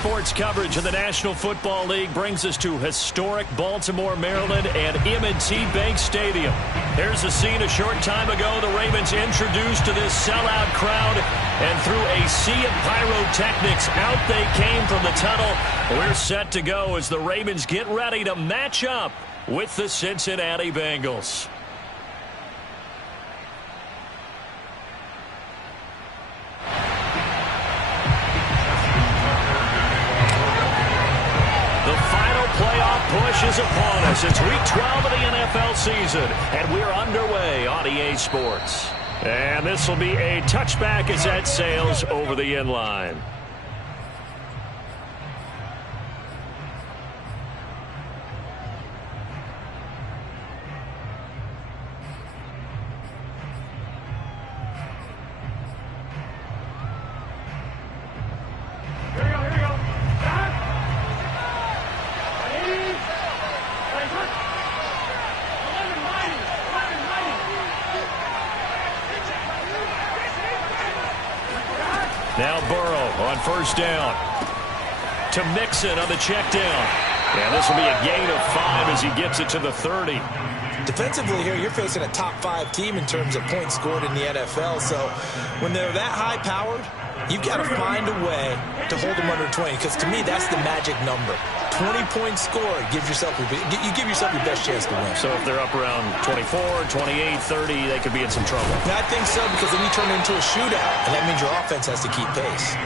Sports coverage of the National Football League brings us to historic Baltimore, Maryland and M&T Bank Stadium. Here's the scene a short time ago. The Ravens introduced to this sellout crowd, and through a sea of pyrotechnics, out they came from the tunnel. We're set to go as the Ravens get ready to match up with the Cincinnati Bengals. Playoff push is upon us. It's week 12 of the NFL season, and we're underway on EA Sports. And this will be a touchback as that sails over the end line. Now Burrow on first down. To Mixon on the check down. And this will be a gain of 5 as he gets it to the 30. Defensively here, you're facing a top 5 team in terms of points scored in the NFL. So when they're that high-powered, you've got to find a way to hold them under 20. Because to me, that's the magic number. 20 points scored, you give yourself your best chance to win. So if they're up around 24, 28, 30, they could be in some trouble. I think so, because then you turn it into a shootout, and that means your offense has to keep pace.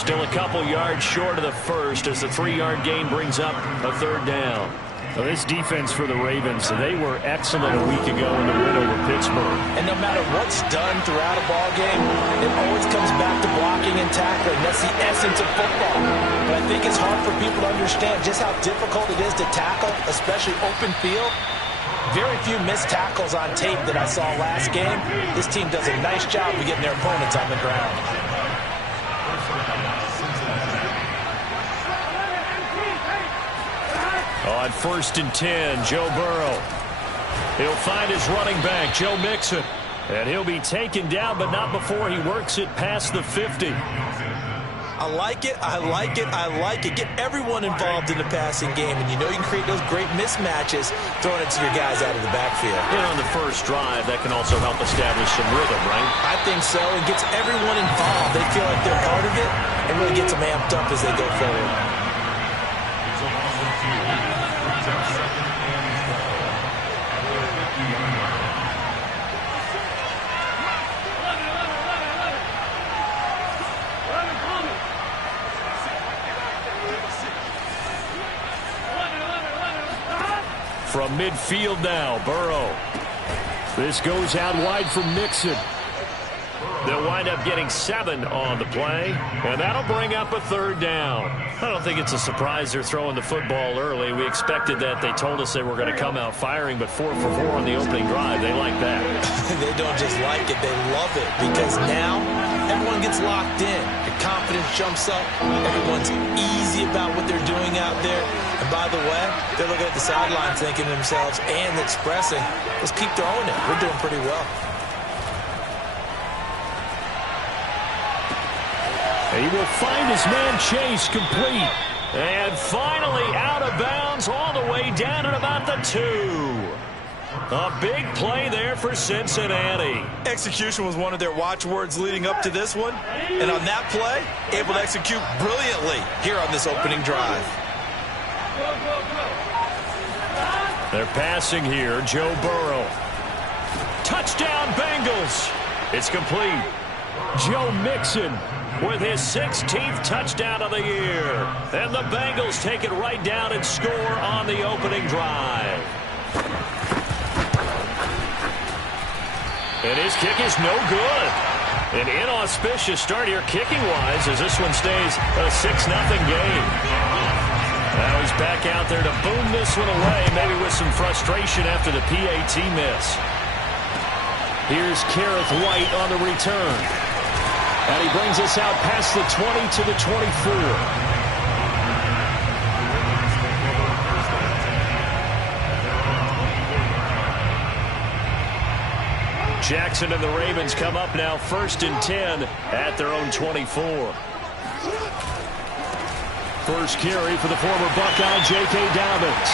Still a couple yards short of the first as the 3-yard gain brings up a third down. Well, this defense for the Ravens, they were excellent a week ago in the win over Pittsburgh. And no matter what's done throughout a ball game, it always comes back to blocking and tackling. That's the essence of football. But I think it's hard for people to understand just how difficult it is to tackle, especially open field. Very few missed tackles on tape that I saw last game. This team does a nice job of getting their opponents on the ground. On first and 10, Joe Burrow. He'll find his running back, Joe Mixon. And he'll be taken down, but not before he works it past the 50. I like it, I like it, I like it. Get everyone involved in the passing game, and you know you can create those great mismatches throwing it to your guys out of the backfield. And on the first drive, that can also help establish some rhythm, right? I think so. It gets everyone involved. They feel like they're part of it, and really gets them amped up as they go forward. From midfield now, Burrow. This goes out wide for Mixon. They'll wind up getting 7 on the play, and that'll bring up a third down. I don't think it's a surprise they're throwing the football early. We expected that. They told us they were going to come out firing, but 4 for 4 on the opening drive. They like that. They don't just like it, they love it, because now everyone gets locked in. Your confidence jumps up. Everyone's easy about what they're doing out there. And by the way, they're looking at the sidelines thinking to themselves and expressing, let's keep throwing it. We're doing pretty well. He will find his man Chase complete. And finally out of bounds all the way down at about the 2. A big play there for Cincinnati. Execution was one of their watchwords leading up to this one. And on that play, able to execute brilliantly here on this opening drive. They're passing here, Joe Burrow. Touchdown Bengals. It's complete. Joe Mixon with his 16th touchdown of the year. And the Bengals take it right down and score on the opening drive. And his kick is no good. An inauspicious start here kicking-wise as this one stays a 6-0 game. Now he's back out there to boom this one away, maybe with some frustration after the PAT miss. Here's Kareth White on the return. And he brings us out past the 20 to the 24. Jackson and the Ravens come up now 1st and 10 at their own 24. First carry for the former Buckeye, J.K. Dobbins.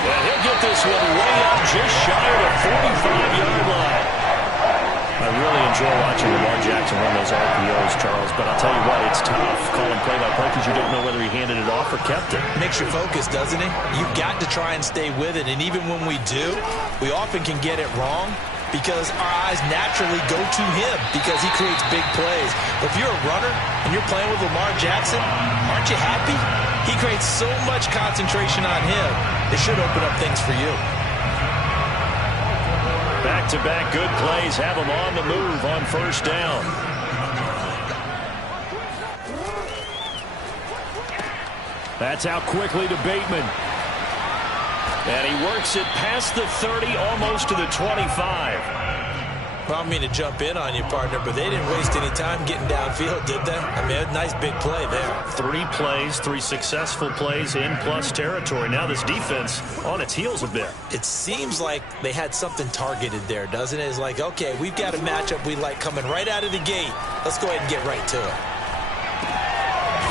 And he'll get this one way up just shy of the 45-yard line. I really enjoy watching Lamar Jackson run those RPOs, Charles, but I'll tell you what, it's tough calling play-by-play because you don't know whether he handed it off or kept it. Makes you focus, doesn't it? You've got to try and stay with it, and even when we do, we often can get it wrong because our eyes naturally go to him because he creates big plays. But if you're a runner and you're playing with Lamar Jackson, aren't you happy? He creates so much concentration on him. It should open up things for you. Back-to-back good plays have him on the move on first down. That's out quickly to Bateman. And he works it past the 30, almost to the 25. Well, I don't mean to jump in on you, partner, but they didn't waste any time getting downfield, did they? I mean, a nice big play there. 3 plays, 3 successful plays in plus territory. Now this defense on its heels a bit. It seems like they had something targeted there, doesn't it? It's like, okay, we've got a matchup we like coming right out of the gate. Let's go ahead and get right to it.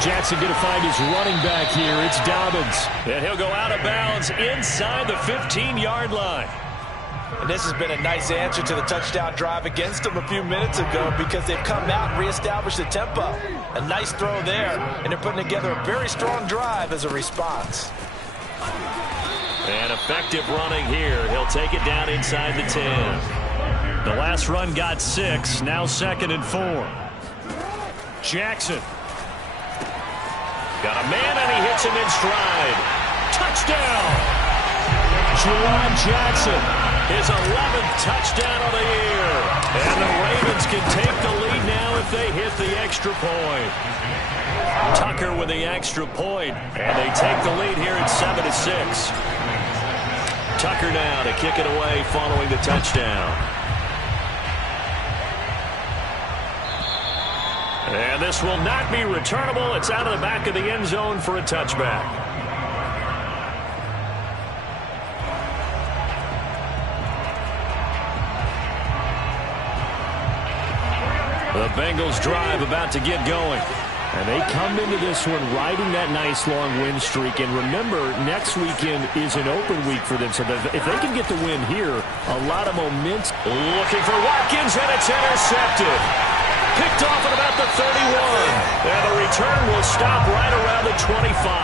Jackson going to find his running back here. It's Dobbins. And he'll go out of bounds inside the 15-yard line. And this has been a nice answer to the touchdown drive against them a few minutes ago because they've come out and reestablished the tempo. A nice throw there, and they're putting together a very strong drive as a response. And effective running here. He'll take it down inside the 10. The last run got 6, now 2nd and 4. Jackson. Got a man, and he hits him in stride. Touchdown! Juwan Jackson. His 11th touchdown of the year. And the Ravens can take the lead now if they hit the extra point. Tucker with the extra point. And they take the lead here at 7-6. Tucker now to kick it away following the touchdown. And this will not be returnable. It's out of the back of the end zone for a touchback. The Bengals drive about to get going. And they come into this one riding that nice long win streak. And remember, next weekend is an open week for them. So if they can get the win here, a lot of momentum. Looking for Watkins, and it's intercepted. Picked off at about the 31. And the return will stop right around the 25.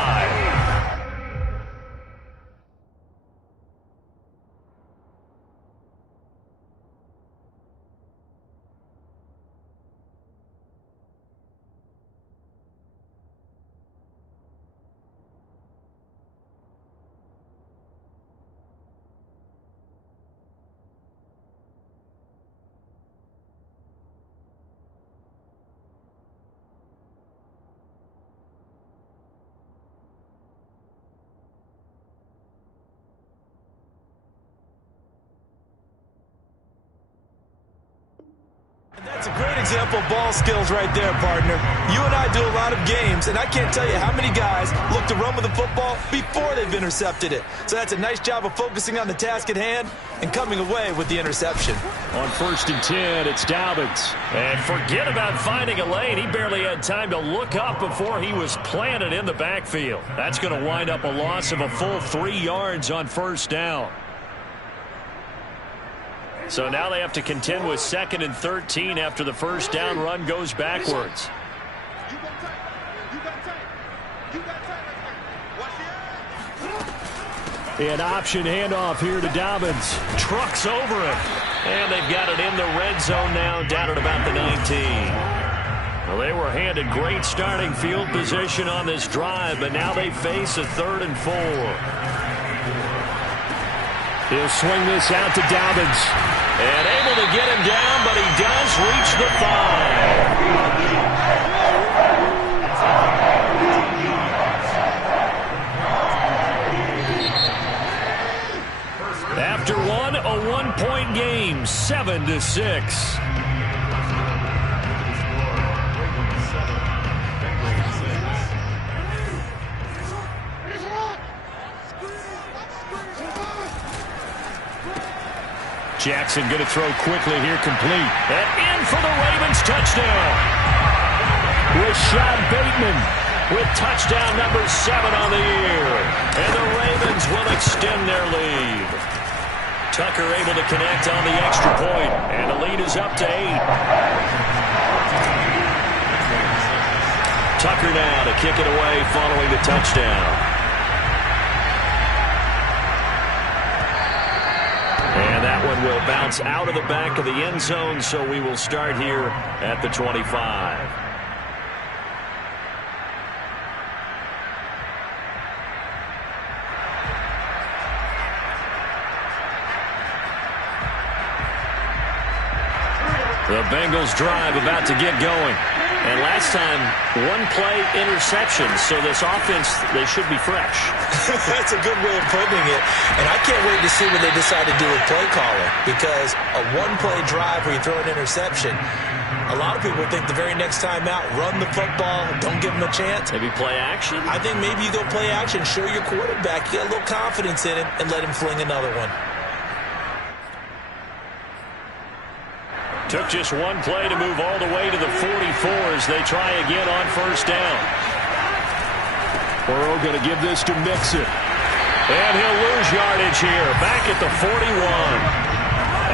That's a great example of ball skills right there, partner. You and I do a lot of games, and I can't tell you how many guys look to run with the football before they've intercepted it. So that's a nice job of focusing on the task at hand and coming away with the interception. On 1st and 10, it's Dobbins. And forget about finding a lane. He barely had time to look up before he was planted in the backfield. That's going to wind up a loss of a full 3 yards on 1st down. So now they have to contend with 2nd and 13 after the 1st down run goes backwards. An option handoff here to Dobbins. Trucks over him. And they've got it in the red zone now, down at about the 19. Well, they were handed great starting field position on this drive, but now they face a 3rd and 4. He'll swing this out to Dobbins. And able to get him down, but he does reach the 5. After one, a one-point game, 7-6. Jackson going to throw quickly here, complete. And in for the Ravens touchdown. Rashad Bateman. with touchdown number 7 on the year. And the Ravens will extend their lead. Tucker able to connect on the extra point, and the lead is up to 8. Tucker now to kick it away following the touchdown. And that one will bounce out of the back of the end zone, so we will start here at the 25. The Bengals drive about to get going. And last time, one play interception. So this offense, they should be fresh. That's a good way of putting it. And I can't wait to see what they decide to do with play calling. Because a one-play drive where you throw an interception, a lot of people think the very next time out, run the football, don't give them a chance. Maybe play action? I think maybe you go play action, show your quarterback, get a little confidence in it, and let him fling another one. Took just one play to move all the way to the 44 as they try again on first down. Burrow going to give this to Mixon. And he'll lose yardage here, back at the 41.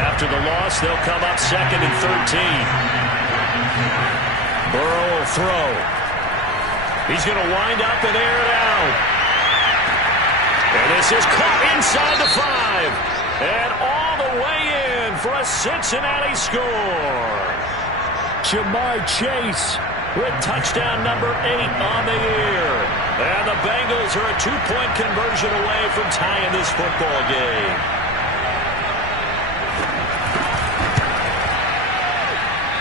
After the loss, they'll come up 2nd and 13. Burrow will throw. He's going to wind up and air it out. And this is caught inside the 5. And all the way in for a Cincinnati score. Jamar Chase with touchdown number 8 on the year. And the Bengals are a 2-point conversion away from tying this football game.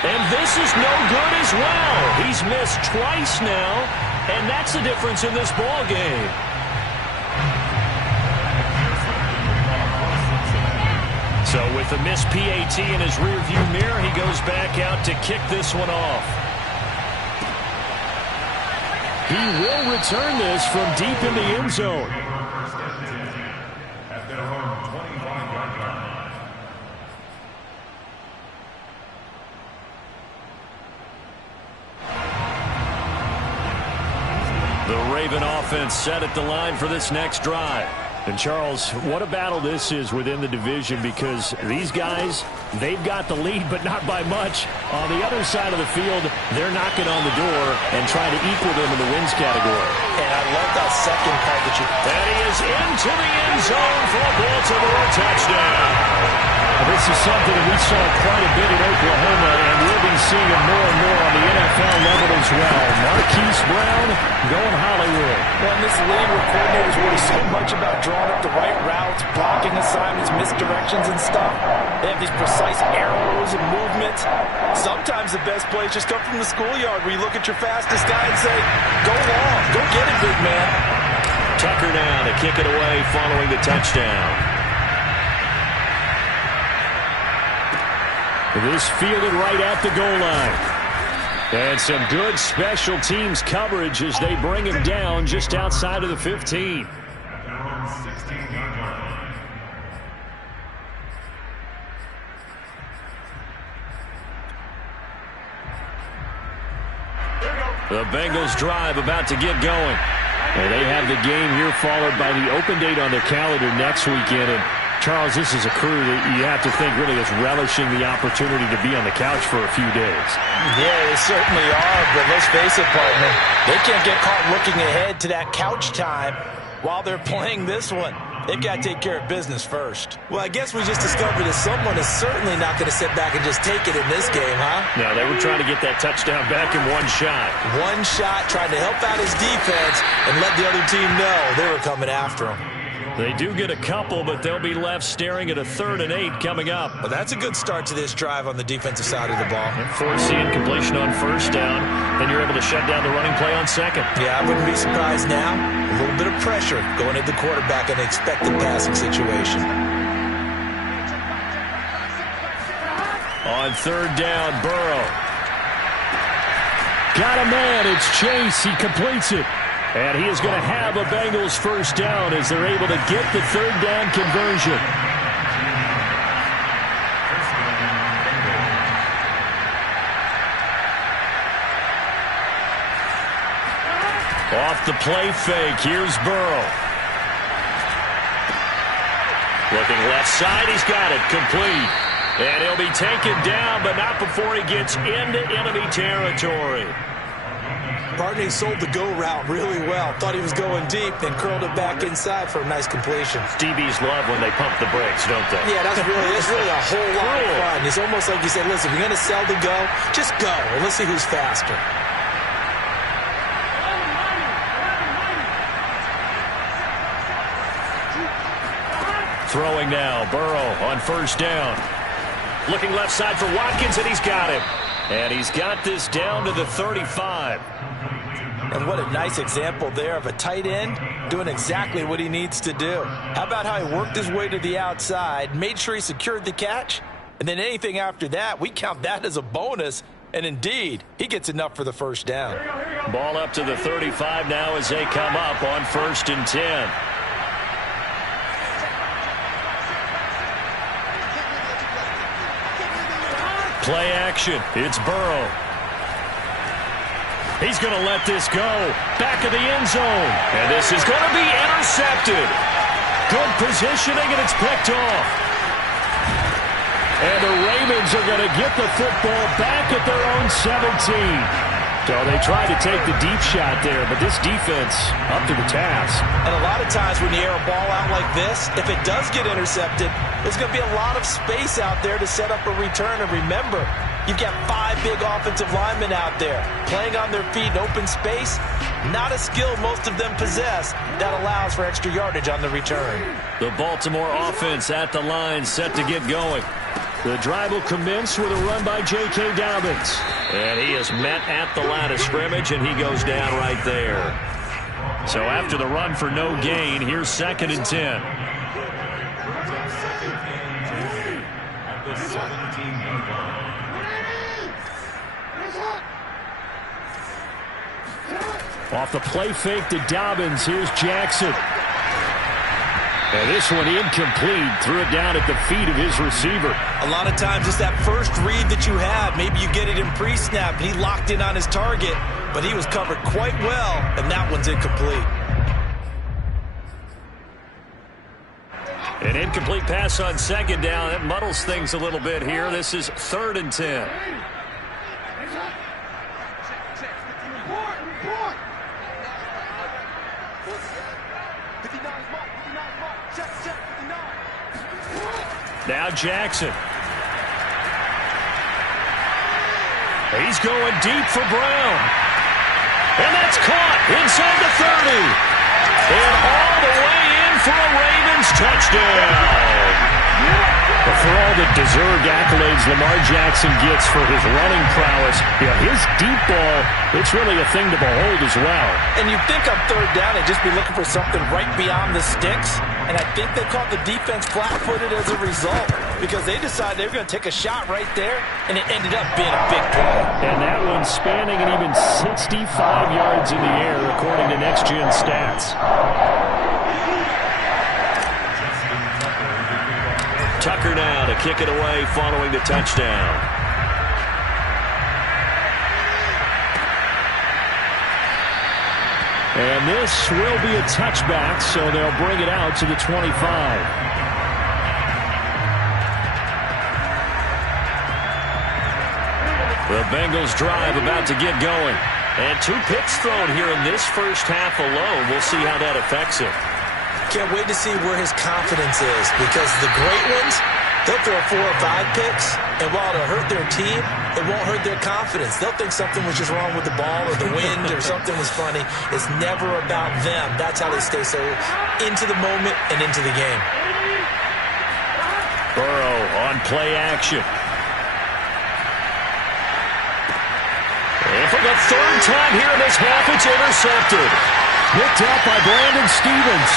And this is no good as well. He's missed twice now, and that's the difference in this ball game. So with the missed PAT in his rearview mirror, he goes back out to kick this one off. He will return this from deep in the end zone. The Raven offense set at the line for this next drive. And, Charles, what a battle this is within the division, because these guys, they've got the lead, but not by much. On the other side of the field, they're knocking on the door and trying to equal them in the wins category. And I love that second part that you... And he is into the end zone for a Baltimore touchdown. This is something that we saw quite a bit in Oklahoma, and we'll be seeing it more and more on the NFL level as well. Marquise Brown going Hollywood. Well, in this league where coordinators worry so much about drawing up the right routes, blocking assignments, misdirections and stuff, they have these precise arrows and movements. Sometimes the best plays just come from the schoolyard where you look at your fastest guy and say, go long, go get it, big man. Tucker now to kick it away following the touchdown. This fielded right at the goal line. And some good special teams coverage as they bring him down just outside of the 15. The Bengals drive about to get going. And they have the game here followed by the open date on their calendar next weekend. And Charles, this is a crew that you have to think really is relishing the opportunity to be on the couch for a few days. Yeah, they certainly are, but let's face it, partner, they can't get caught looking ahead to that couch time while they're playing this one. They've got to take care of business first. Well, I guess we just discovered that someone is certainly not going to sit back and just take it in this game, huh? No, they were trying to get that touchdown back in one shot. One shot, trying to help out his defense and let the other team know they were coming after him. They do get a couple, but they'll be left staring at a 3rd and 8 coming up. Well, that's a good start to this drive on the defensive side of the ball. And force the incompletion on first down. Then you're able to shut down the running play on second. Yeah, I wouldn't be surprised now. A little bit of pressure going at the quarterback in an expected passing situation. On 3rd down, Burrow. Got a man. It's Chase. He completes it. And he is going to have a Bengals first down as they're able to get the 3rd down conversion. Off the play fake, here's Burrow. Looking left side, he's got it, complete. And he'll be taken down, but not before he gets into enemy territory. Barney sold the go route really well. Thought he was going deep, then curled it back inside for a nice completion. DBs love when they pump the brakes, don't they? Yeah, that's really a whole lot of fun. It's almost like you said, listen, if you're going to sell the go, just go, and let's see who's faster. Throwing now, Burrow on first down. Looking left side for Watkins, and he's got him. And he's got this down to the 35. And what a nice example there of a tight end doing exactly what he needs to do. How about how he worked his way to the outside, made sure he secured the catch, and then anything after that, we count that as a bonus. And indeed, he gets enough for the first down. Ball up to the 35 now as they come up on 1st and 10. Play action. It's Burrow. He's going to let this go. Back of the end zone. And this is going to be intercepted. Good positioning, and it's picked off. And the Ravens are going to get the football back at their own 17. So they tried to take the deep shot there, but this defense up to the task. And a lot of times when you air a ball out like this, if it does get intercepted, there's going to be a lot of space out there to set up a return. And remember, you've got 5 big offensive linemen out there playing on their feet in open space. Not a skill most of them possess that allows for extra yardage on the return. The Baltimore offense at the line, set to get going. The drive will commence with a run by J.K. Dobbins. And he is met at the line of scrimmage, and he goes down right there. So after the run for no gain, here's 2nd and 10. Off the play fake to Dobbins, here's Jackson. And this one incomplete. Threw it down at the feet of his receiver. A lot of times it's that first read that you have. Maybe you get it in pre-snap. He locked in on his target, but he was covered quite well, and that one's incomplete. An incomplete pass on 2nd down. That muddles things a little bit here. This is 3rd and 10. Now Jackson. He's going deep for Brown. And that's caught inside the 30. And all the way in for a Ravens touchdown. But for all the deserved accolades Lamar Jackson gets for his running prowess, his deep ball, it's really a thing to behold as well. And you think on 3rd down, they'd just be looking for something right beyond the sticks. And I think they caught the defense flat-footed as a result because they decided they were going to take a shot right there, and it ended up being a big play. And that one spanning an even 65 yards in the air, according to Next Gen Stats. Tucker now to kick it away following the touchdown. And this will be a touchback, so they'll bring it out to the 25. The Bengals drive about to get going. And 2 picks thrown here in this first half alone. We'll see how that affects him. Can't wait to see where his confidence is because the great ones, they'll throw 4 or 5 picks, and while it'll hurt their team, it won't hurt their confidence. They'll think something was just wrong with the ball or the wind or something was funny. It's never about them. That's how they stay so into the moment and into the game. Burrow on play action. And for the 3rd time here in this half, it's intercepted. Picked up by Brandon Stevens.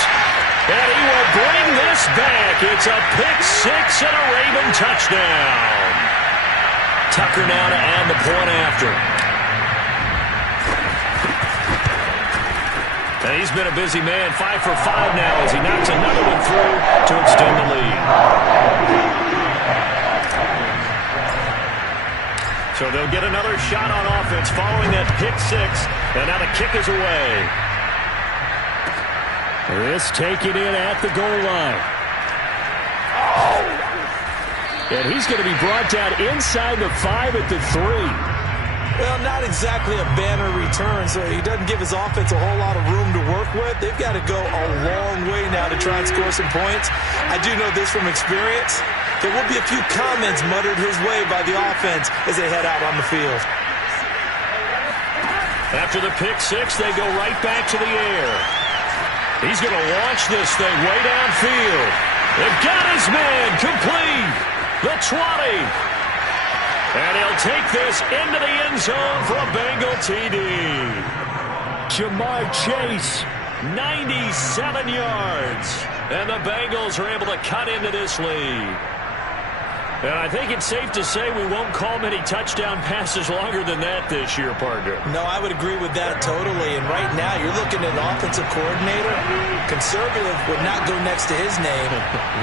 And he will bring this back. It's a pick 6 and a Raven touchdown. Tucker now to add the point after. And he's been a busy man. 5 for 5 now as he knocks another one through to extend the lead. So they'll get another shot on offense. offense following that pick six. And now the kick is away. This taken in at the goal line. And he's going to be brought down inside the 5 at the 3. Well, not exactly a banner return, so he doesn't give his offense a whole lot of room to work with. They've got to go a long way now to try and score some points. I do know this from experience. There will be a few comments muttered his way by the offense as they head out on the field. After the pick six, they go right back to the air. He's going to launch this thing way downfield. They've got his man complete. The 20. And he'll take this into the end zone for a Bengal TD. Jamar Chase, 97 yards. And the Bengals are able to cut into this lead. And I think it's safe to say we won't call many touchdown passes longer than that this year, partner. No, I would agree with that totally. And right now, you're looking at an offensive coordinator. Conservative would not go next to his name.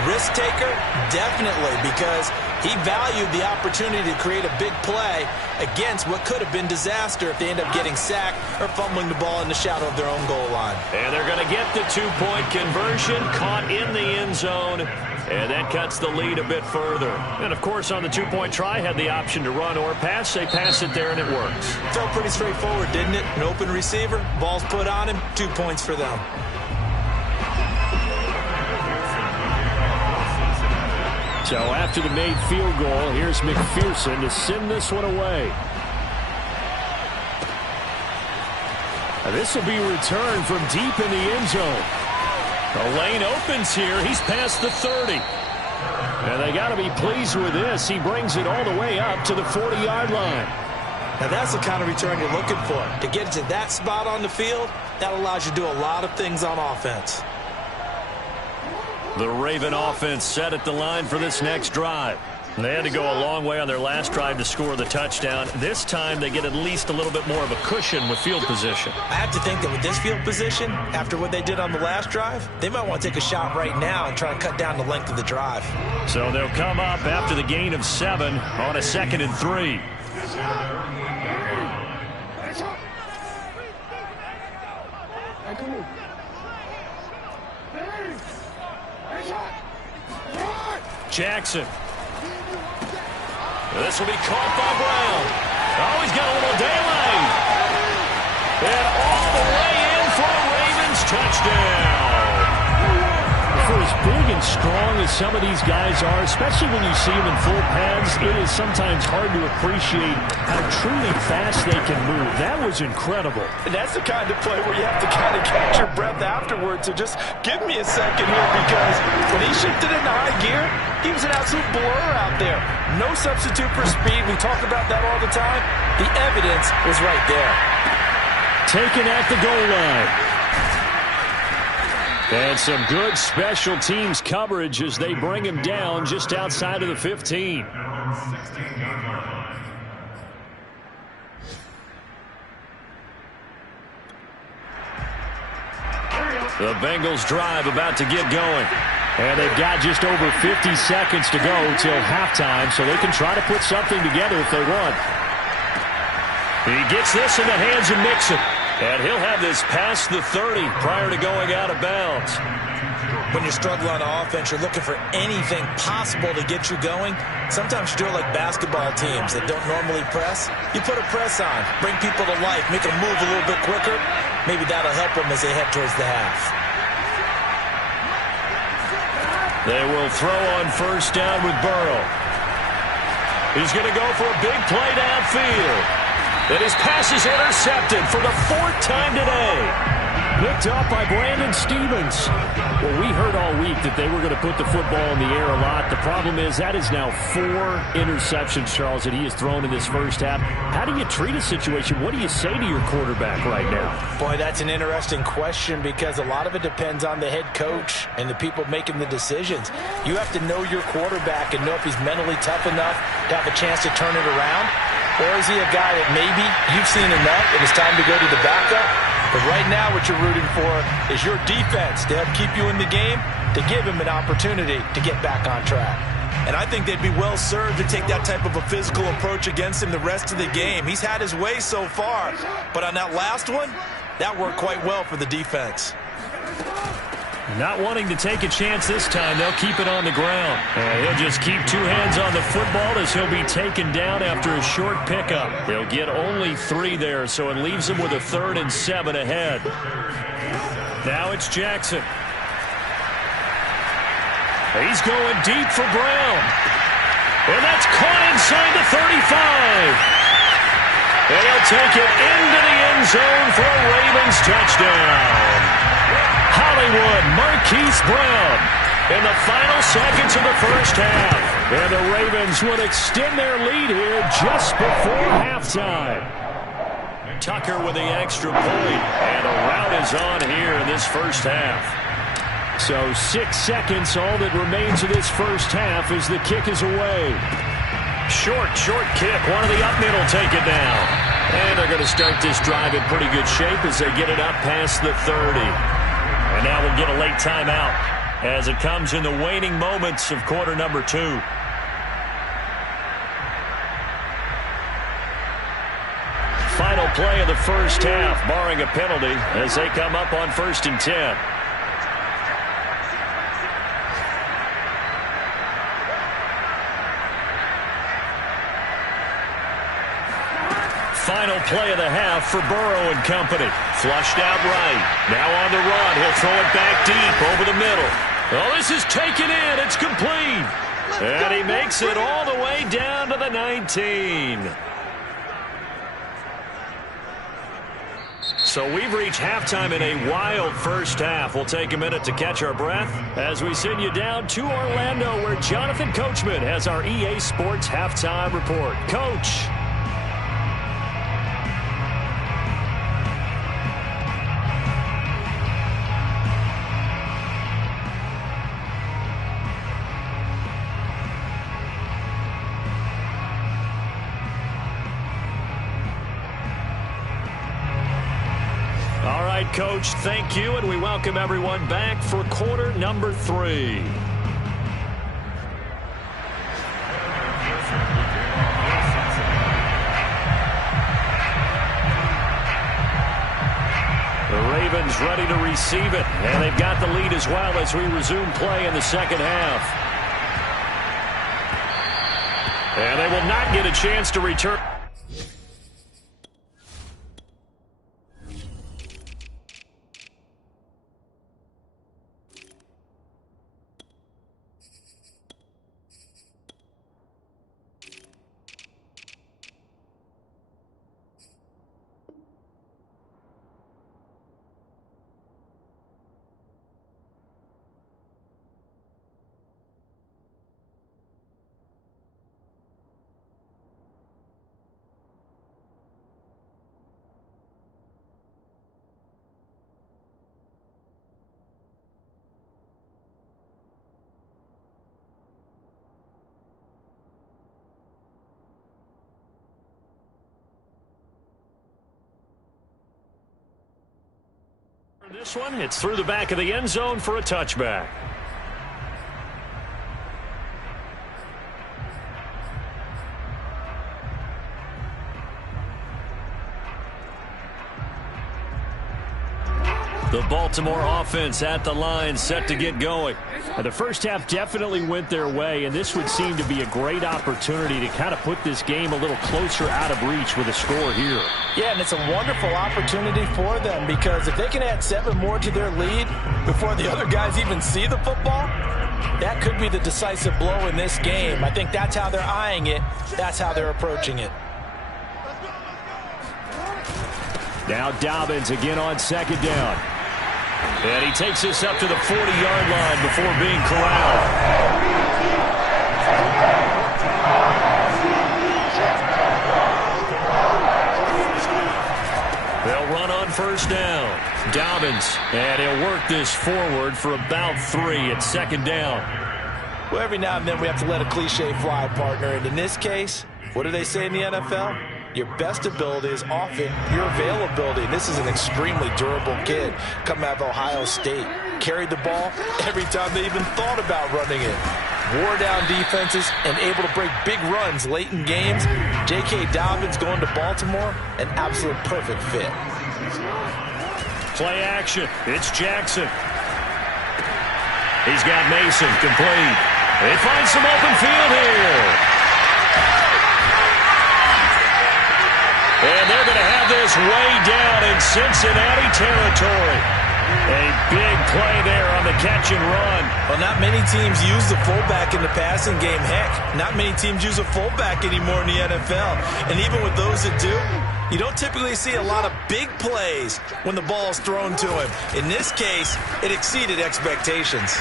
Risk taker, definitely, because he valued the opportunity to create a big play against what could have been disaster if they end up getting sacked or fumbling the ball in the shadow of their own goal line. And they're going to get the two-point conversion, caught in the end zone. And that cuts the lead a bit further. And, of course, on the two-point try, had the option to run or pass. They pass it there, and it works. Felt pretty straightforward, didn't it? An open receiver, ball's put on him, 2 points for them. So after the made field goal, here's McPherson to send this one away. Now this will be returned from deep in the end zone. The lane opens here. He's past the 30. And they got to be pleased with this. He brings it all the way up to the 40-yard line. Now that's the kind of return you're looking for. To get to that spot on the field, that allows you to do a lot of things on offense. The Raven offense set at the line for this next drive. They had to go a long way on their last drive to score the touchdown. This time they get at least a little bit more of a cushion with field position. I have to think that with this field position, after what they did on the last drive, they might want to take a shot right now and try and cut down the length of the drive. So they'll come up after the gain of 7 on a 2nd and 3. Jackson. This will be caught by Brown. Oh, he's got a little daylight. And all the way in for a Ravens touchdown. For as big and strong as some of these guys are, especially when you see them in full pads, it is sometimes hard to appreciate how truly fast they can move. That was incredible. And that's the kind of play where you have to kind of catch your breath afterwards. So just give me a second here, because when he shifted into high gear, he was an absolute blur out there. No substitute for speed. We talk about that all the time. The evidence was right there. Taken at the goal line. And some good special teams coverage as they bring him down just outside of the 15. The Bengals drive about to get going. And they've got just over 50 seconds to go till halftime, so they can try to put something together if they want. He gets this in the hands of Mixon. And he'll have this past the 30 prior to going out of bounds. When you struggle on offense, you're looking for anything possible to get you going. Sometimes you do it like basketball teams that don't normally press. You put a press on, bring people to life, make them move a little bit quicker. Maybe that'll help them as they head towards the half. They will throw on first down with Burrow. He's going to go for a big play downfield. And his pass is intercepted for the 4th time today. Picked up by Brandon Stevens. Well, we heard all week that they were going to put the football in the air a lot. The problem is that is now 4 interceptions, Charles, that he has thrown in this first half. How do you treat a situation? What do you say to your quarterback right now? Boy, that's an interesting question, because a lot of it depends on the head coach and the people making the decisions. You have to know your quarterback and know if he's mentally tough enough to have a chance to turn it around. Or is he a guy that maybe you've seen enough and it's time to go to the backup? But right now what you're rooting for is your defense to help keep you in the game, to give him an opportunity to get back on track. And I think they'd be well served to take that type of a physical approach against him the rest of the game. He's had his way so far, but on that last one, that worked quite well for the defense. Not wanting to take a chance this time, they'll keep it on the ground. And he'll just keep two hands on the football as he'll be taken down after a short pickup. He'll get only 3 there, so it leaves him with a 3rd and 7 ahead. Now it's Jackson. He's going deep for Brown. And that's caught inside the 35. And he'll take it into the end zone for a Ravens touchdown. Hollywood Marquise Brown in the final seconds of the first half. And the Ravens would extend their lead here just before halftime. Tucker with the extra point. And a rout is on here in this first half. So 6 seconds, all that remains of this first half as the kick is away. Short kick. One of the up middle take it down. And they're going to start this drive in pretty good shape as they get it up past the 30. And now we'll get a late timeout as it comes in the waning moments of quarter number 2. Final play of the first half, barring a penalty, as they come up on 1st and 10. Final play of the half for Burrow and company. Flushed out right. Now on the run. He'll throw it back deep over the middle. Oh, this is taken in. It's complete. And he makes it all the way down to the 19. So we've reached halftime in a wild first half. We'll take a minute to catch our breath as we send you down to Orlando, where Jonathan Coachman has our EA Sports halftime report. Coach. Coach, thank you, and we welcome everyone back for quarter number 3. The Ravens ready to receive it, and they've got the lead as well as we resume play in the second half. And they will not get a chance to return. This one, it's through the back of the end zone for a touchback. The Baltimore offense at the line, set to get going. The first half definitely went their way, and this would seem to be a great opportunity to kind of put this game a little closer out of reach with a score here. Yeah, and it's a wonderful opportunity for them, because if they can add 7 more to their lead before the other guys even see the football, that could be the decisive blow in this game. I think that's how they're eyeing it. That's how they're approaching it. Now Dobbins again on second down. And he takes this up to the 40-yard line before being corralled. They'll run on first down. Dobbins, and he'll work this forward for about 3 at second down. Well, every now and then we have to let a cliche fly, partner. And in this case, what do they say in the NFL? Your best ability is often your availability. And this is an extremely durable kid coming out of Ohio State. Carried the ball every time they even thought about running it. wore down defenses, and able to break big runs late in games. J.K. Dobbins going to Baltimore, an absolute perfect fit. Play action. It's Jackson. He's got Mason complete. They find some open field here. And they're going to have this way down in Cincinnati territory. A big play there on the catch and run. Well, not many teams use the fullback in the passing game. Heck, not many teams use a fullback anymore in the NFL. And even with those that do, you don't typically see a lot of big plays when the ball's thrown to him. In this case, it exceeded expectations.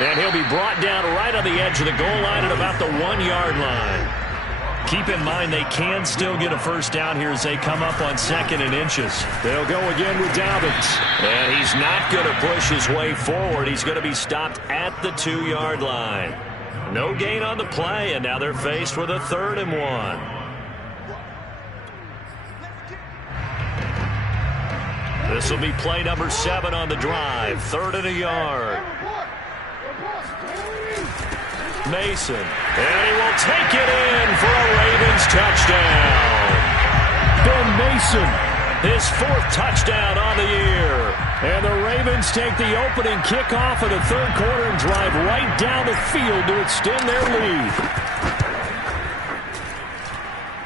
And he'll be brought down right on the edge of the goal line at about the 1-yard line. Keep in mind they can still get a first down here as they come up on 2nd and inches. They'll go again with Dobbins. And he's not going to push his way forward. He's going to be stopped at the 2-yard line. No gain on the play, and now they're faced with a 3rd and 1. This will be play number 7 on the drive. 3rd and a yard. Mason, and he will take it in for a Ravens touchdown. Ben Mason, his 4th touchdown on the year. And the Ravens take the opening kickoff of the 3rd quarter and drive right down the field to extend their lead.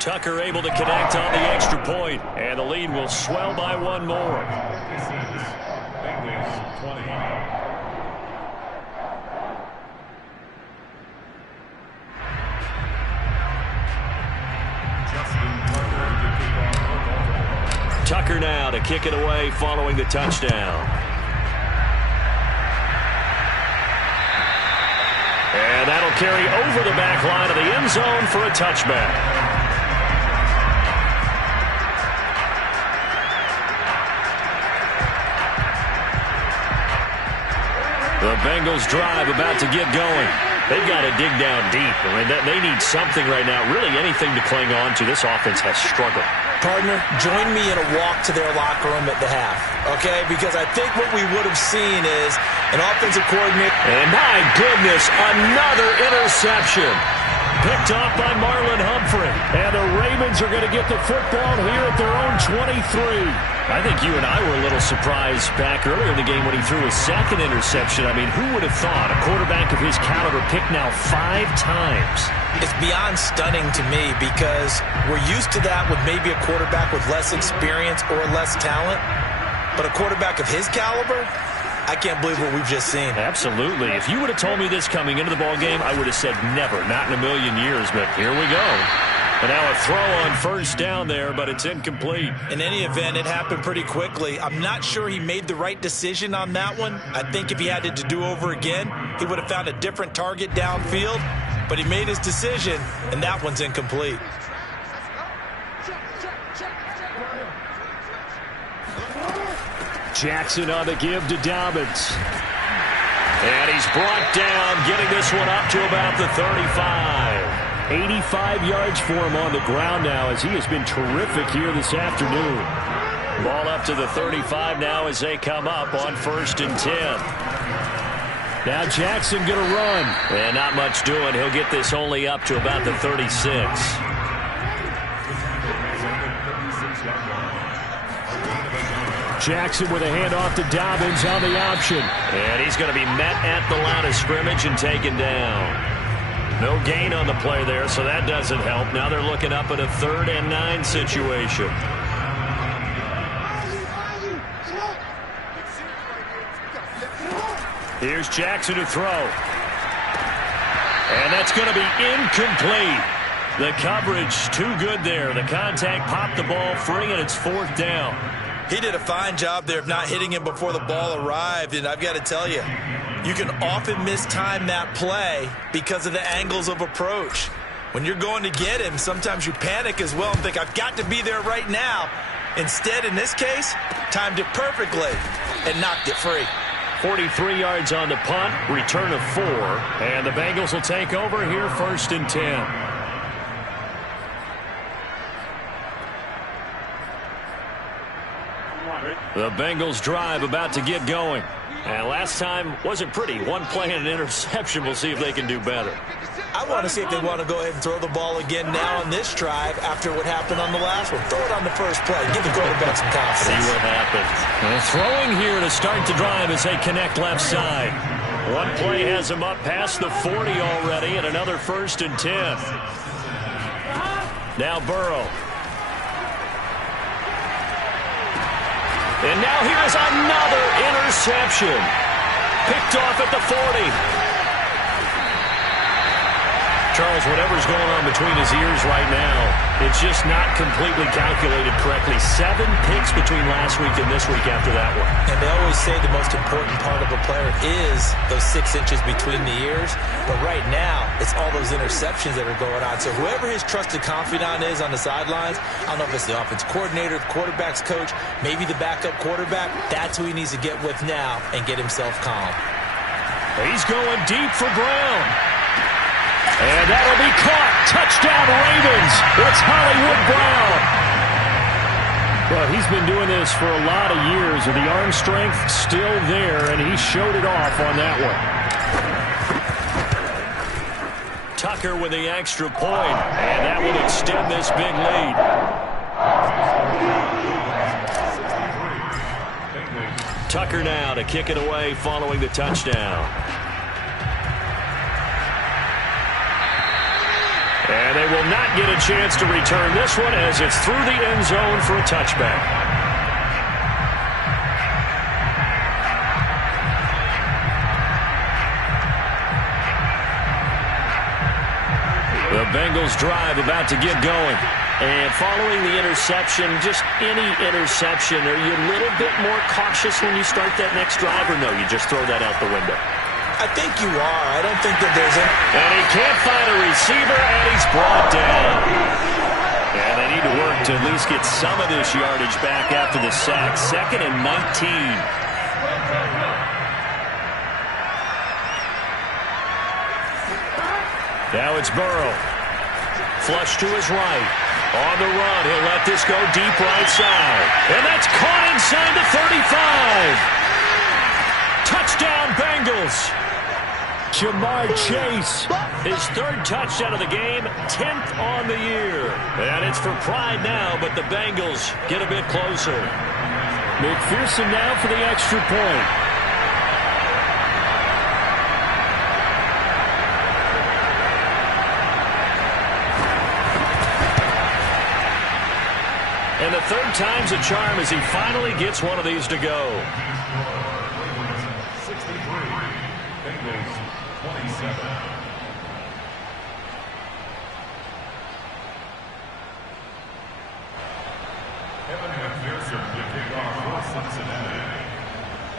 Tucker able to connect on the extra point, and the lead will swell by 1 more. Tucker now to kick it away following the touchdown. And that'll carry over the back line of the end zone for a touchback. The Bengals drive about to get going. They've got to dig down deep. I mean, they need something right now, really anything to cling on to. This offense has struggled. Partner, join me in a walk to their locker room at the half, okay? Because I think what we would have seen is an offensive coordinator. And my goodness, another interception. Picked off by Marlon Humphrey. And the Ravens are going to get the football here at their own 23. I think you and I were a little surprised back earlier in the game when he threw his 2nd interception. I mean, who would have thought a quarterback of his caliber picked now 5 times? It's beyond stunning to me because we're used to that with maybe a quarterback with less experience or less talent. But a quarterback of his caliber, I can't believe what we've just seen. Absolutely. If you would have told me this coming into the ball game, I would have said never, not in a million years. But here we go. And now a throw on 1st down there, but it's incomplete. In any event, it happened pretty quickly. I'm not sure he made the right decision on that one. I think if he had it to do over again, he would have found a different target downfield. But he made his decision, and that one's incomplete. Jackson on the give to Dobbins. And he's brought down, getting this one up to about the 35. 85 yards for him on the ground now as he has been terrific here this afternoon. Ball up to the 35 now as they come up on 1st and 10. Now Jackson going to run. And not much doing. He'll get this only up to about the 36. Jackson with a handoff to Dobbins on the option. And he's going to be met at the line of scrimmage and taken down. No gain on the play there, so that doesn't help. Now they're looking up at a 3rd and 9 situation. Here's Jackson to throw. And that's going to be incomplete. The coverage too good there. The contact popped the ball free, and it's 4th down. He did a fine job there of not hitting him before the ball arrived, and I've got to tell you, you can often mistime that play because of the angles of approach. When you're going to get him, sometimes you panic as well and think, I've got to be there right now. Instead, in this case, timed it perfectly and knocked it free. 43 yards on the punt, return of 4, and the Bengals will take over here 1st and 10. The Bengals drive about to get going. And last time wasn't pretty. One play and an interception. We'll see if they can do better. I want to see if they want to go ahead and throw the ball again now on this drive after what happened on the last one. Throw it on the first play. Give the quarterback some confidence. See what happens. Throwing here to start the drive as they connect left side. One play has him up past the 40 already, and another 1st and 10. Now Burrow. And now here is another interception. Picked off at the 40. Charles, whatever's going on between his ears right now, it's just not completely calculated correctly. 7 picks between last week and this week after that one. And they always say the most important part of a player is those 6 inches between the ears. But right now, it's all those interceptions that are going on. So whoever his trusted confidant is on the sidelines, I don't know if it's the offense coordinator, the quarterback's coach, maybe the backup quarterback, that's who he needs to get with now and get himself calm. He's going deep for Brown. And that'll be caught. Touchdown, Ravens. It's Hollywood Brown. Well, he's been doing this for a lot of years, and the arm strength still there, and he showed it off on that one. Tucker with the extra point, and that will extend this big lead. Tucker now to kick it away following the touchdown. And they will not get a chance to return this one as it's through the end zone for a touchback. The Bengals drive about to get going. And following the interception, just any interception, are you a little bit more cautious when you start that next drive, or no, you just throw that out the window? I think you are. I don't think that there's any. And he can't find a receiver, and he's brought down. And they need to work to at least get some of this yardage back after the sack. 2nd and 19. Now it's Burrow. Flush to his right. On the run, he'll let this go deep right side. And that's caught inside the 35. Touchdown, Bengals. Jamar Chase, his 3rd touchdown of the game, 10th on the year. And it's for pride now, but the Bengals get a bit closer. McPherson now for the extra point. And the 3rd time's a charm as he finally gets one of these to go. 63, Bengals 27.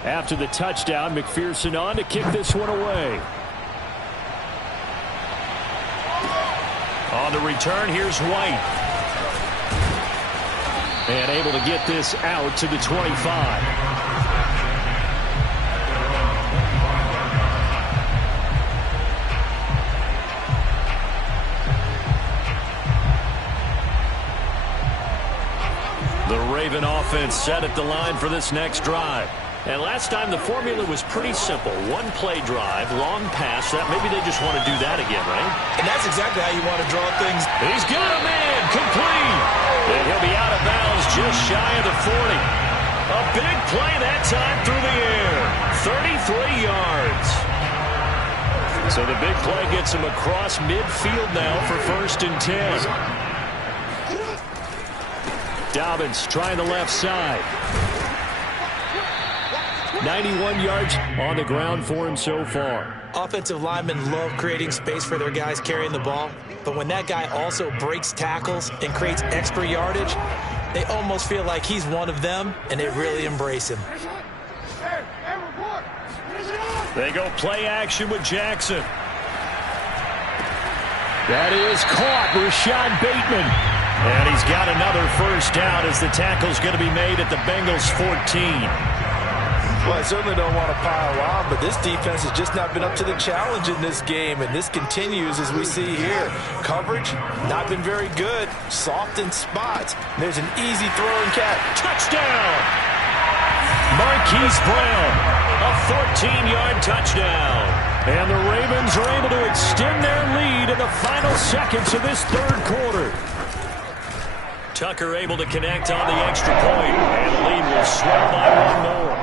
After the touchdown, McPherson on to kick this one away. On the return, here's White. And able to get this out to the 25. The Raven offense set at the line for this next drive. And last time the formula was pretty simple. One play drive, long pass. That maybe they just want to do that again, right? And that's exactly how you want to draw things. He's got a man, complete. And he'll be out of bounds just shy of the 40. A big play that time through the air. 33 yards. So the big play gets him across midfield now for 1st and 10. Dobbins trying the left side. 91 yards on the ground for him so far. Offensive linemen love creating space for their guys carrying the ball. But when that guy also breaks tackles and creates extra yardage, they almost feel like he's one of them, and they really embrace him. They go play action with Jackson. That is caught. Rashad Bateman. And he's got another 1st down as the tackle's going to be made at the Bengals 14. Well, I certainly don't want to pile on, but this defense has just not been up to the challenge in this game, and this continues as we see here. Coverage, not been very good. Soft in spots. There's an easy throw and catch. Touchdown! Marquise Brown. A 14-yard touchdown. And the Ravens are able to extend their lead in the final seconds of this third quarter. Tucker able to connect on the extra point, and the lead will swell by one more.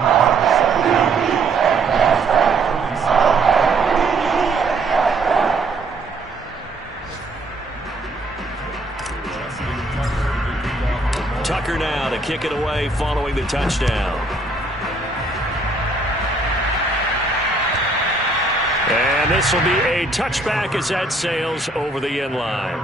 Tucker now to kick it away following the touchdown. And this will be a touchback as that sails over the end line.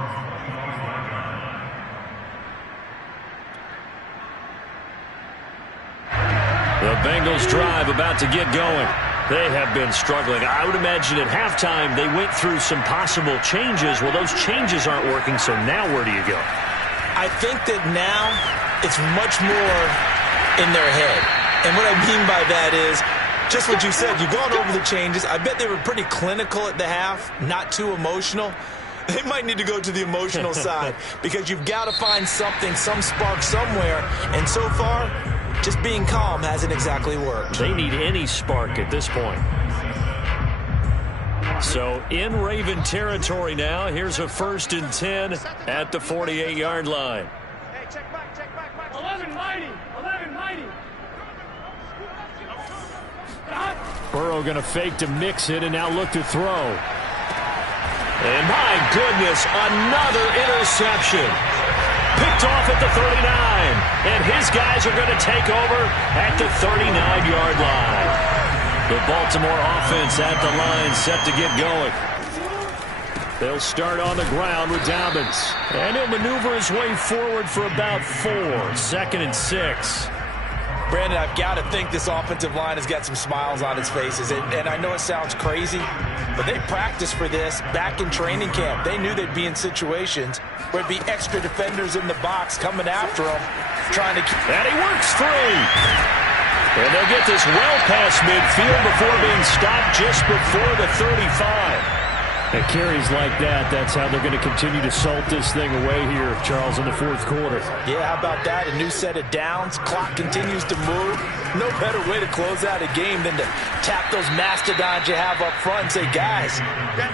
The Bengals drive about to get going. They have been struggling. I would imagine at halftime they went through some possible changes. Well, those changes aren't working, so now where do you go? I think that now it's much more in their head. And what I mean by that is just what you said. You've gone over the changes. I bet they were pretty clinical at the half, not too emotional. They might need to go to the emotional side because you've got to find something, some spark somewhere. And so far, just being calm hasn't exactly worked. They need any spark at this point. So in Raven territory now, here's a 1st and 10 at the 48-yard line. Hey, check back. 11 mighty. Burrow going to fake to mix it and now look to throw. And my goodness, another interception. Picked off at the 39. And his guys are going to take over at the 39-yard line. The Baltimore offense at the line set to get going. They'll start on the ground with Dobbins. And he'll maneuver his way forward for about 4. 2nd and 6. Brandon, I've got to think this offensive line has got some smiles on its faces. And I know it sounds crazy, but they practiced for this back in training camp. They knew they'd be in situations where it'd be extra defenders in the box coming after them, trying to keep. And he works free. And they'll get this well past midfield before being stopped just before the 35. At carries like that, that's how they're going to continue to salt this thing away here, Charles, in the 4th quarter. Yeah, how about that? A new set of downs. Clock continues to move. No better way to close out a game than to tap those mastodons you have up front and say, guys,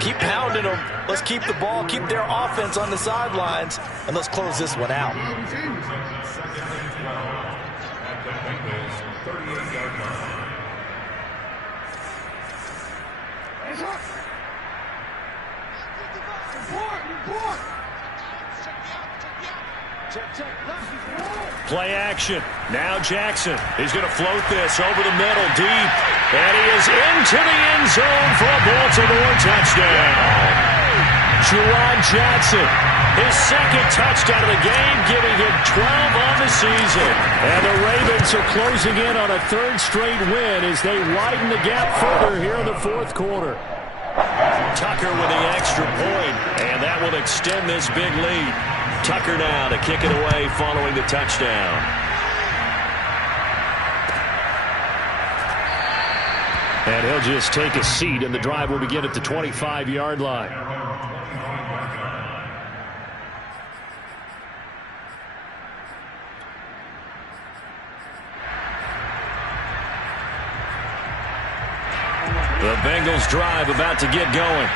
keep pounding them. Let's keep the ball, keep their offense on the sidelines, and let's close this one out. Play action. Now Jackson. He's going to float this over the middle deep. And he is into the end zone for a Baltimore touchdown. Juwan Johnson, his 2nd touchdown of the game, giving him 12 on the season. And the Ravens are closing in on a 3rd straight win as they widen the gap further here in the 4th quarter. Tucker with the extra point, and that will extend this big lead. Tucker now to kick it away following the touchdown. And he'll just take a seat, and the drive will begin at the 25-yard line. The Bengals drive about to get going.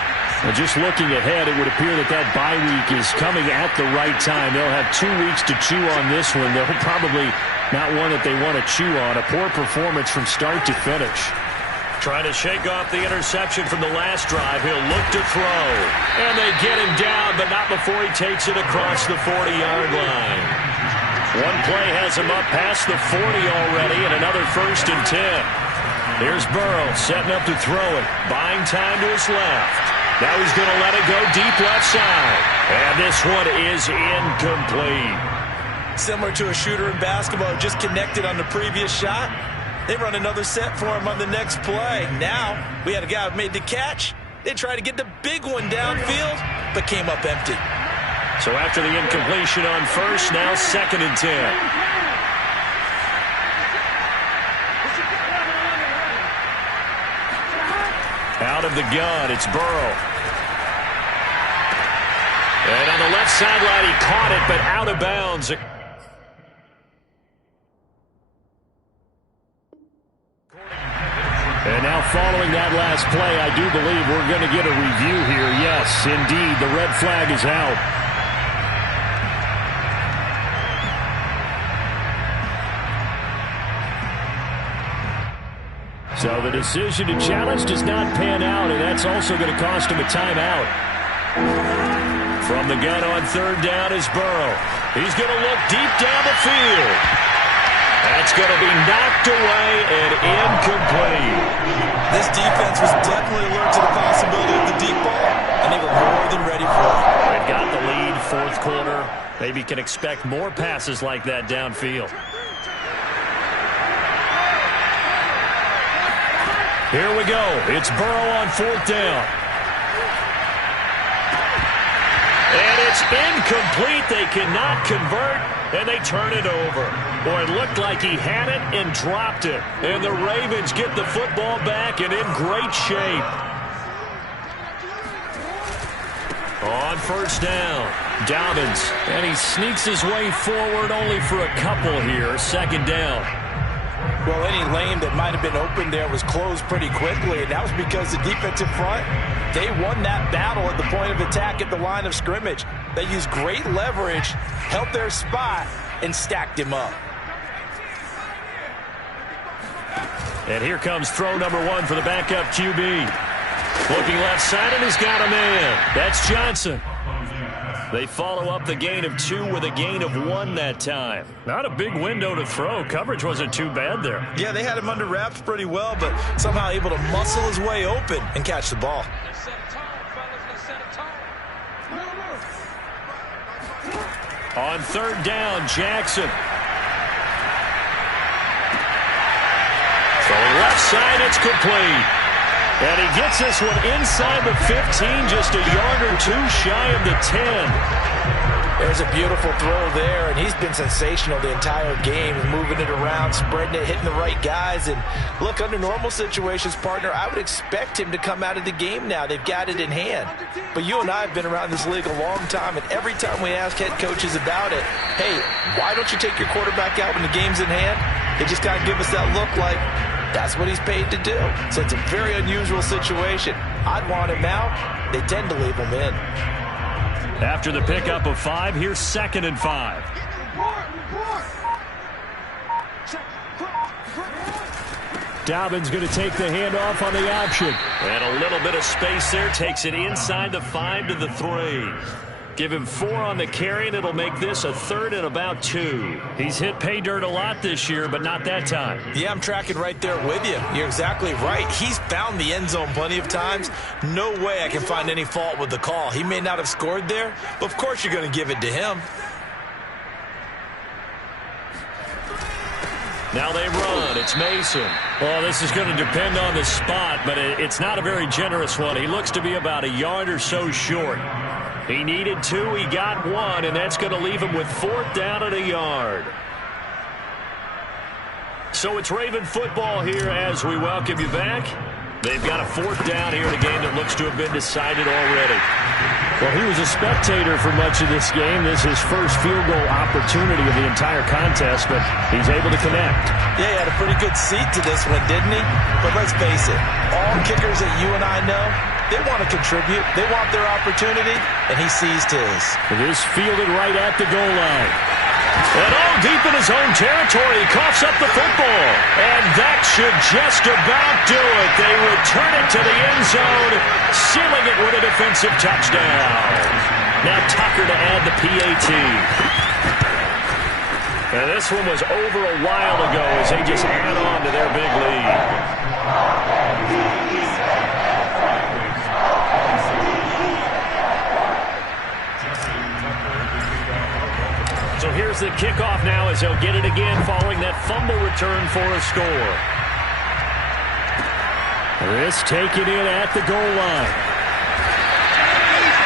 And just looking ahead, it would appear that bye week is coming at the right time. They'll have 2 weeks to chew on this one. They'll probably not one that they want to chew on. A poor performance from start to finish. Trying to shake off the interception from the last drive. He'll look to throw. And they get him down, but not before he takes it across the 40-yard line. One play has him up past the 40 already, and another 1st and 10. Here's Burrow setting up to throw it. Buying time to his left. Now he's going to let it go deep left side. And this one is incomplete. Similar to a shooter in basketball who just connected on the previous shot. They run another set for him on the next play. Now we had a guy who made the catch. They tried to get the big one downfield, but came up empty. So after the incompletion on 1st, now 2nd and 10. Out of the gun, it's Burrow. And on the left sideline, he caught it, but out of bounds. following that last play, I do believe we're going to get a review here. Yes, indeed, the red flag is out. So the decision to challenge does not pan out, and that's also going to cost him a timeout. From the gun on third down is Burrow. He's going to look deep down the field. That's going to be knocked away and incomplete. This defense was definitely alert to the possibility of the deep ball, and they were more than ready for it. They've got the lead, fourth quarter. Maybe can expect more passes like that downfield. Here we go. It's Burrow on fourth down. And it's incomplete. They cannot convert, and they turn it over. Boy, it looked like he had it and dropped it. And the Ravens get the football back and in great shape. On first down, Dobbins. And he sneaks his way forward only for a couple here. Second down. Well, any lane that might have been open there was closed pretty quickly, and that was because the defensive front, they won that battle at the point of attack at the line of scrimmage. They used great leverage, held their spot, and stacked him up. And here comes throw number one for the backup QB. Looking left side, and he's got a man. That's Johnson. They follow up the gain of 2 with a gain of 1 that time. Not a big window to throw. Coverage wasn't too bad there. Yeah, they had him under wraps pretty well, but somehow able to muscle his way open and catch the ball. On third down, Jackson. Throwing left side, it's complete. And he gets this one inside the 15, just a yard or 2 shy of the 10. There's a beautiful throw there, and he's been sensational the entire game. He's moving it around, spreading it, hitting the right guys. And look, under normal situations, partner, I would expect him to come out of the game now. They've got it in hand. But you and I have been around this league a long time, and every time we ask head coaches about it, hey, why don't you take your quarterback out when the game's in hand? They just kind of give us that look like, that's what he's paid to do. So it's a very unusual situation. I'd want him out. They tend to leave him in. After the pickup of 5, here's 2nd and 5. Dobbins going to take the handoff on the option. And a little bit of space there. Takes it inside the 5 to the 3. Give him 4 on the carry, and it'll make this a 3rd and about 2. He's hit pay dirt a lot this year, but not that time. Yeah, I'm tracking right there with you. You're exactly right. He's found the end zone plenty of times. No way I can find any fault with the call. He may not have scored there, but of course you're going to give it to him. Now they run. It's Mason. Well, this is going to depend on the spot, but it's not a very generous one. He looks to be about a yard or so short. He needed 2, he got 1, and that's going to leave him with 4th down at a yard. So it's Raven football here as we welcome you back. They've got a 4th down here in a game that looks to have been decided already. Well, he was a spectator for much of this game. This is his first field goal opportunity of the entire contest, but he's able to connect. Yeah, he had a pretty good seat to this one, didn't he? But let's face it, all kickers that you and I know, they want to contribute. They want their opportunity, and he seized his. It is fielded right at the goal line. And deep in his own territory, he coughs up the football. And that should just about do it. They return it to the end zone, sealing it with a defensive touchdown. Now Tucker to add the PAT. And this one was over a while ago as they just add on to their big lead. So here's the kickoff now as they'll get it again following that fumble return for a score. This taken in at the goal line.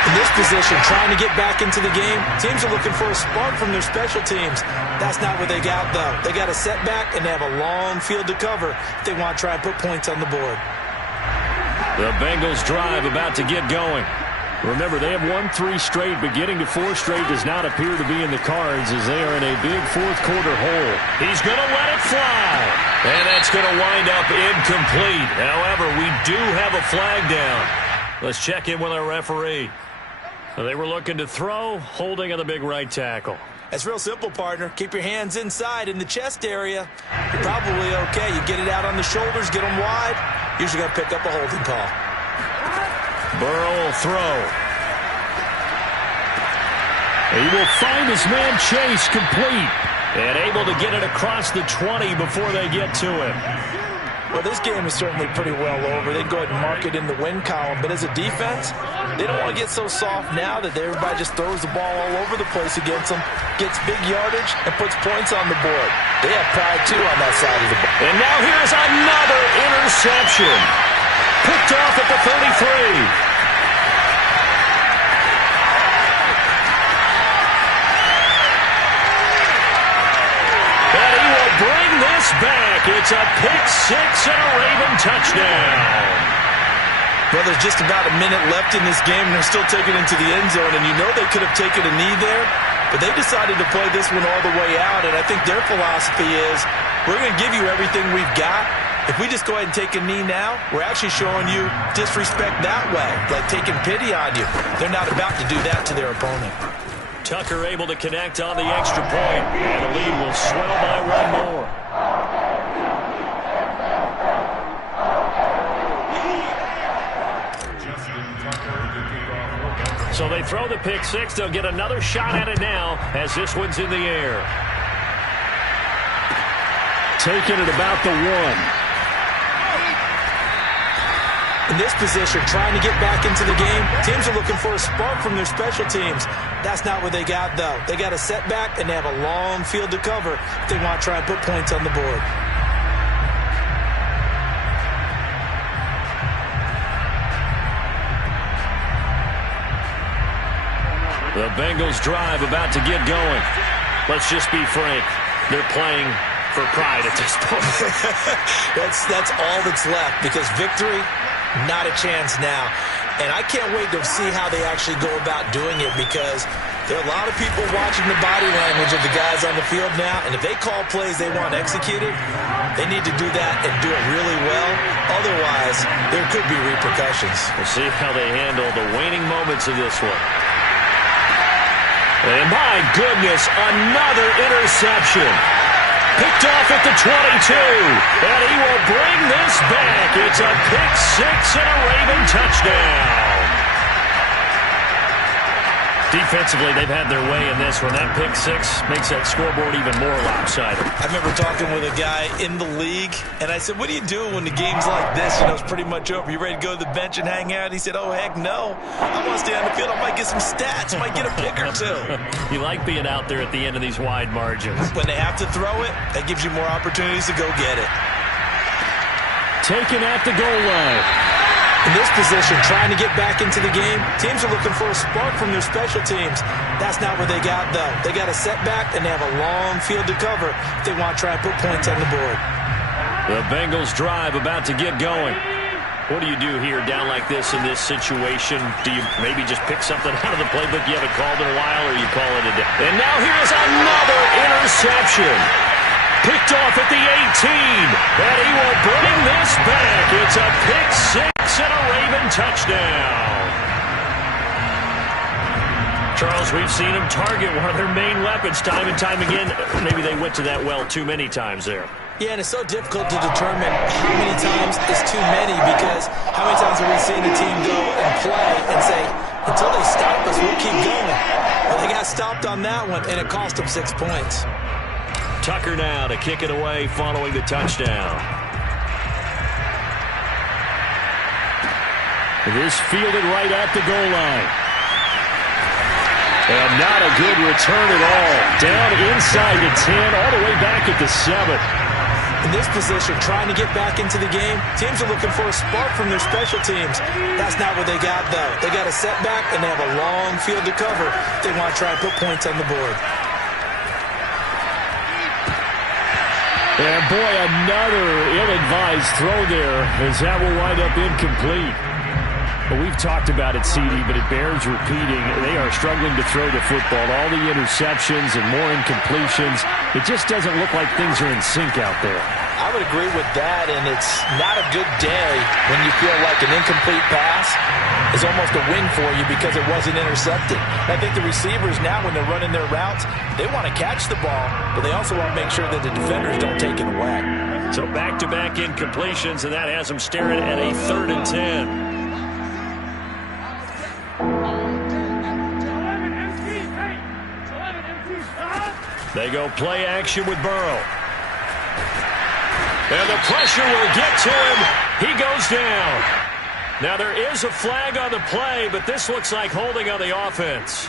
In this position, trying to get back into the game, teams are looking for a spark from their special teams. That's not what they got, though. They got a setback, and they have a long field to cover if they want to try and put points on the board. The Bengals drive about to get going. Remember, they have won 3 straight, but getting to 4 straight does not appear to be in the cards as they are in a big fourth-quarter hole. He's going to let it fly. And that's going to wind up incomplete. However, we do have a flag down. Let's check in with our referee. They were looking to throw, holding on the big right tackle. It's real simple, partner. Keep your hands inside in the chest area. You're probably okay. You get it out on the shoulders, get them wide. Usually going to pick up a holding call. Burrow will throw. He will find his man Chase complete. And able to get it across the 20 before they get to him. Well, this game is certainly pretty well over. They go ahead and mark it in the win column. But as a defense, they don't want to get so soft now that everybody just throws the ball all over the place against them, gets big yardage, and puts points on the board. They have pride, too, on that side of the ball. And now here's another interception. Picked off at the 33. Bring this back. It's a pick-6 and a Raven touchdown. Well, there's just about a minute left in this game, and they're still taking it into the end zone. And you know they could have taken a knee there, but they decided to play this one all the way out. And I think their philosophy is, we're going to give you everything we've got. If we just go ahead and take a knee now, we're actually showing you disrespect that way, like taking pity on you. They're not about to do that to their opponent. Tucker able to connect on the extra point, and the lead will swell by 1 more. So they throw the pick-6. They'll get another shot at it now as this one's in the air. Taking it about the 1. In this position, trying to get back into the game, teams are looking for a spark from their special teams. That's not what they got, though. They got a setback, and they have a long field to cover if they want to try and put points on the board. The Bengals drive about to get going. Let's just be frank. They're playing for pride at this point. That's all that's left, because victory, not a chance now. And I can't wait to see how they actually go about doing it, because there are a lot of people watching the body language of the guys on the field now, and if they call plays they want executed, they need to do that and do it really well. Otherwise, there could be repercussions. We'll see how they handle the waning moments of this one. And my goodness, another interception. Picked off at the 22, and he will bring this back. It's a pick-6 and a Raven touchdown. Defensively, they've had their way in this one. That pick-6 makes that scoreboard even more lopsided. I remember talking with a guy in the league, and I said, what do you do when the game's like this? You know, it's pretty much over. You ready to go to the bench and hang out? He said, oh, heck no. I want to stay on the field. I might get some stats. I might get a pick or two. You like being out there at the end of these wide margins. When they have to throw it, that gives you more opportunities to go get it. Taken at the goal line. In this position, trying to get back into the game, teams are looking for a spark from their special teams. That's not what they got, though. They got a setback, and they have a long field to cover if they want to try and put points on the board. The Bengals drive about to get going. What do you do here down like this in this situation? Do you maybe just pick something out of the playbook you haven't called in a while, or you call it a day? And now here's another interception. Picked off at the 18, and he will bring this back. It's a pick-6 and a Raven touchdown. Charles, we've seen him target one of their main weapons time and time again. Maybe they went to that well too many times there. Yeah, and it's so difficult to determine how many times is too many, because how many times have we seen a team go and play and say, until they stop us, we'll keep going. Well, they got stopped on that one, and it cost them 6 points. Tucker now to kick it away following the touchdown. It is fielded right at the goal line. And not a good return at all. Down inside the 10, all the way back at the 7. In this position, trying to get back into the game, teams are looking for a spark from their special teams. That's not what they got, though. They got a setback, and they have a long field to cover if they want to try and put points on the board. And boy, another ill-advised throw there, as that will wind up incomplete. Well, we've talked about it, CD, but it bears repeating. They are struggling to throw the football. All the interceptions and more incompletions. It just doesn't look like things are in sync out there. I would agree with that, and it's not a good day when you feel like an incomplete pass is almost a win for you because it wasn't intercepted. I think the receivers now, when they're running their routes, they want to catch the ball, but they also want to make sure that the defenders don't take it away. So back-to-back incompletions, and that has them staring at a 3rd and 10. They go play action with Burrow. And the pressure will get to him. He goes down. Now there is a flag on the play, but this looks like holding on the offense.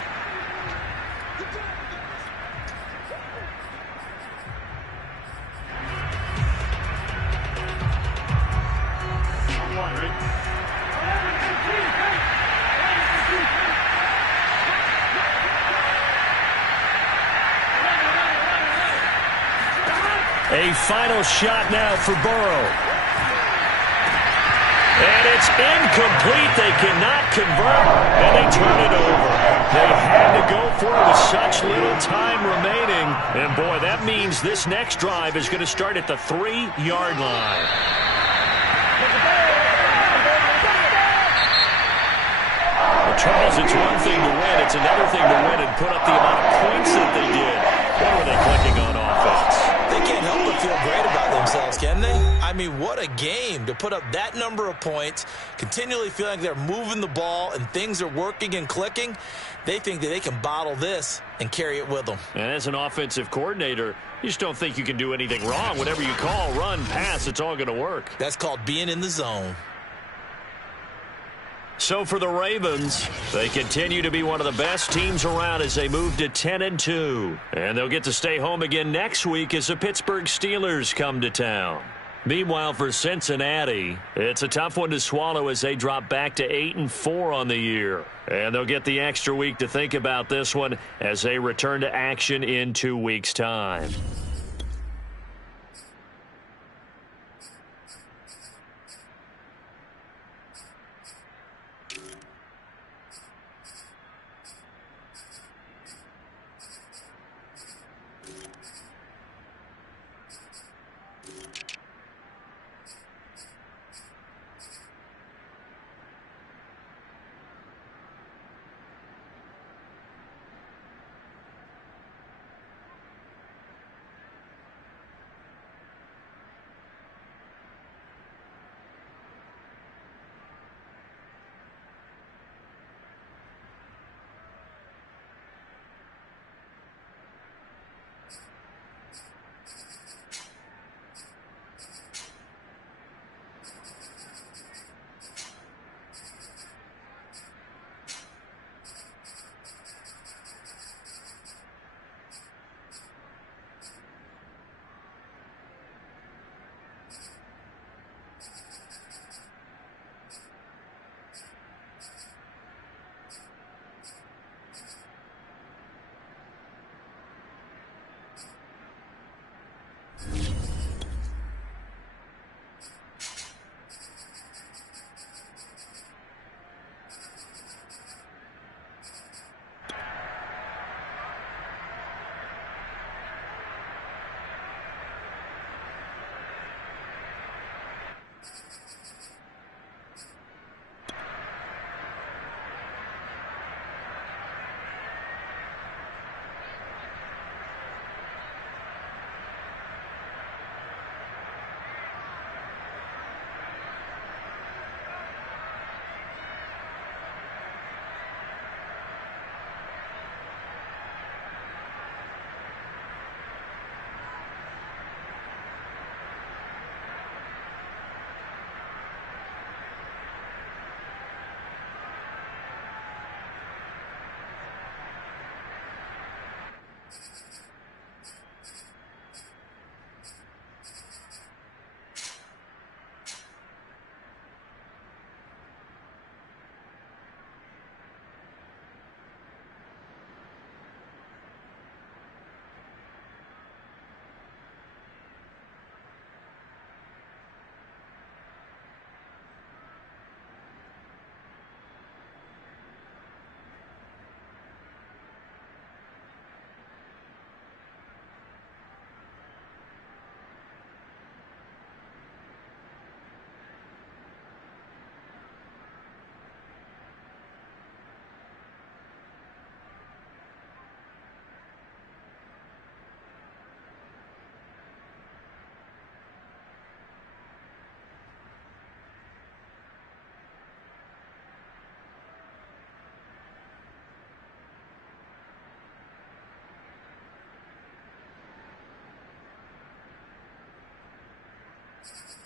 A final shot now for Burrow. And it's incomplete. They cannot convert, and they turn it over. They had to go for it with such little time remaining. And, boy, that means this next drive is going to start at the 3-yard line. Well, Charles, it's one thing to win. It's another thing to win and put up the amount of points that they did. What were they clicking on offense? They can't help but feel great about themselves, can they? I mean, what a game to put up that number of points, continually feeling like they're moving the ball and things are working and clicking. They think that they can bottle this and carry it with them. And as an offensive coordinator, you just don't think you can do anything wrong. Whatever you call, run, pass, it's all going to work. That's called being in the zone. So for the Ravens, they continue to be one of the best teams around as they move to 10-2. And they'll get to stay home again next week as the Pittsburgh Steelers come to town. Meanwhile, for Cincinnati, it's a tough one to swallow as they drop back to 8-4 on the year. And they'll get the extra week to think about this one as they return to action in 2 weeks' time. you